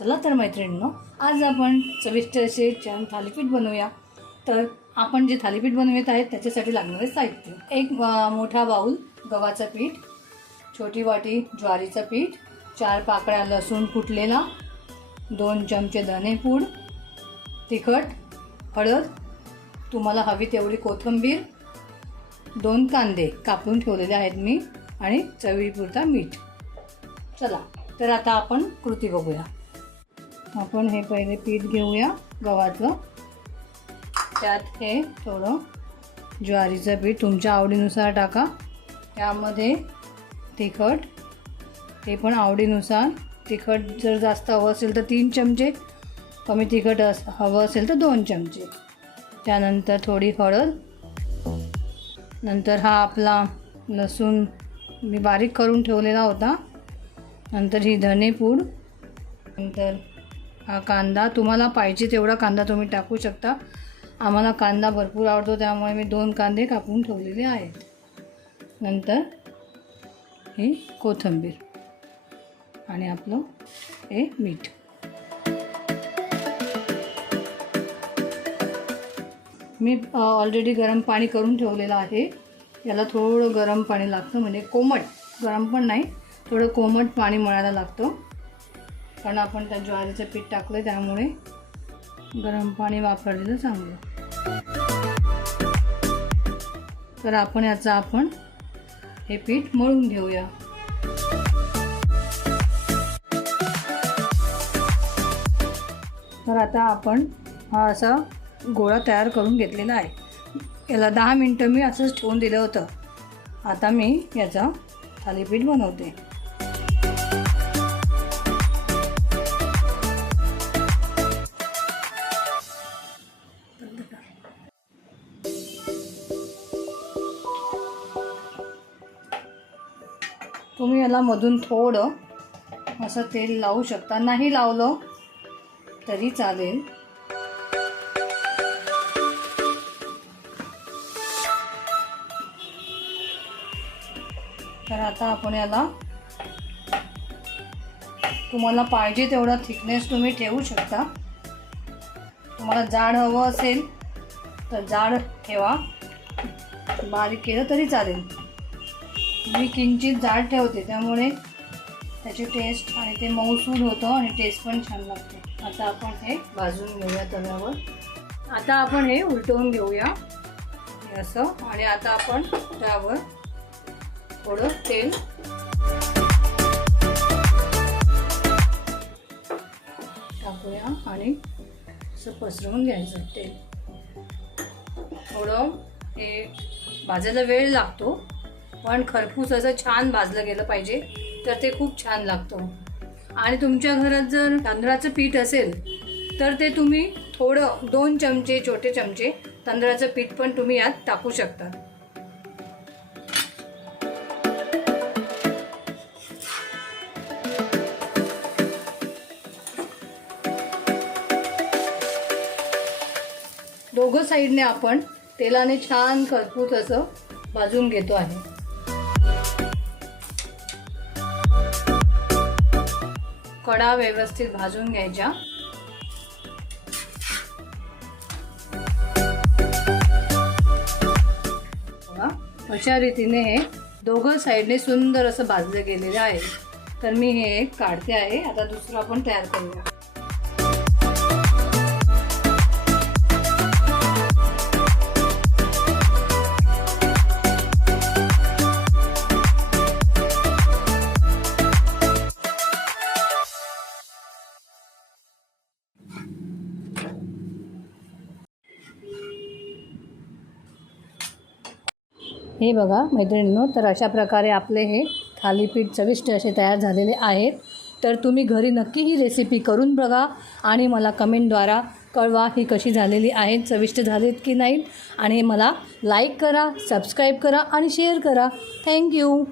चला तर मैत्रिणींनो, आज आपण चविष्ट असे छान थालीपीठ बनवूया। तर आपण जे थालीपीठ बनवत आहेत त्याच्यासाठी लागणारे साहित्य: एक मोठा बाउल गव्हाचं पीठ, छोटी वाटी ज्वारीचं पीठ, 4 पाकळ्या लसूण कुटलेला, 2 चमचे धनेपूड, तिखट, हळद, तुम्हाला हवी तेवढी कोथिंबीर, 2 कांदे कापून ठेवलेले आहेत मी, आणि चवीपुरता मीठ। चला तर आता आपण कृती बघूया। आपण हे पहिले पीठ घेऊया गव्हाचं, त्यात हे थोडं ज्वारीचं पीठ तुमच्या आवडीनुसार टाका, त्यामध्ये तिखट, ते पण आवडीनुसार। तिखट जर जास्त हवं असेल तर 3 चमचे, कमी तिखट हवं असेल तर 2 चमचे। त्यानंतर थोडी हळद, नंतर हा आपला लसूण मी बारीक करून ठेवलेला होता, नंतर ही धनेपूड, नंतर हा कांदा, तुम्हाला पाहिजे तेवढा कांदा तुम्ही टाकू शकता। आम्हाला कांदा भरपूर आवडतो त्यामुळे मी 2 कांदे कापून ठेवलेले आहेत। नंतर ही कोथिंबीर आणि आपलं हे मीठ। मी ऑलरेडी गरम पाणी करून ठेवलेलं आहे। याला थोडं गरम पाणी लागतं, म्हणजे कोमट, गरम पण नाही, थोडं कोमट पाणी मळायला लागतं, कारण आपण त्या ज्वारीचं पीठ टाकलं त्यामुळे गरम पाणी वापरलेलं चांगलं। तर आपण हे पीठ मळून घेऊया। तर आता आपण हा असा गोळा तयार करून घेतलेला आहे। याला 10 मिनटं मी असंच ठेवून दिलं होतं। आता मी याचा थालीपीठ बनवते। तुम्ही याला मधून थोडं असं तेल लावू शकता, नाही लावलं तरी चालेल। तर आता आपण याला, तुम्हाला पाहिजे तेवढा थिकनेस तुम्ही ठेवू शकता। तुम्हाला जाड हवं असेल तर जाड ठेवा, बारीक केलं तरी चालेल। मी किंचित जाड ठेवते त्यामुळे त्याची टेस्ट आणि ते मऊसूद होतं आणि टेस्ट पण छान लागते। आता आपण हे भाजून घेऊया तव्यावर। आता आपण हे उलटवून घेऊया असं, आणि आता आपण त्यावर थोडं तेल टाकूया आणि असं पसरवून घ्यायचं तेल। थोडं हे भाजायला वेळ लागतो, पण खरपूस असं छान भाजलं गेलं पाहिजे, तर ते खूप छान लागतं। आणि तुमच्या घरात जर तांदळाचं पीठ असेल तर ते तुम्ही थोडं 2 चमचे, छोटे चमचे तांदळाचं पीठ पण तुम्ही यात टाकू शकता। दोघं साईडने आपण तेलाने छान खरपूस असं भाजून घेतो आहे। कडा व्यवस्थित भाजून घ्यायच्या। अशा रीतीने हे दोघं साईडने सुंदर असं भाजलं गेलेलं आहे। तर मी हे एक काढते आहे। आता दुसरं आपण तयार करूया। हे बघा मैत्रिणींनो, तर अशा प्रकारे आपले हे थालीपीठ चविष्ट असे तयार झालेले आहेत। तर तुम्ही घरी नक्की ही रेसिपी करून बघा आणि मला कमेंटद्वारा कळवा ही कशी झालेली आहेत, चविष्ट झालीत की नाहीत, आणि मला लाईक करा, सबस्क्राईब करा आणि शेअर करा। थँक्यू।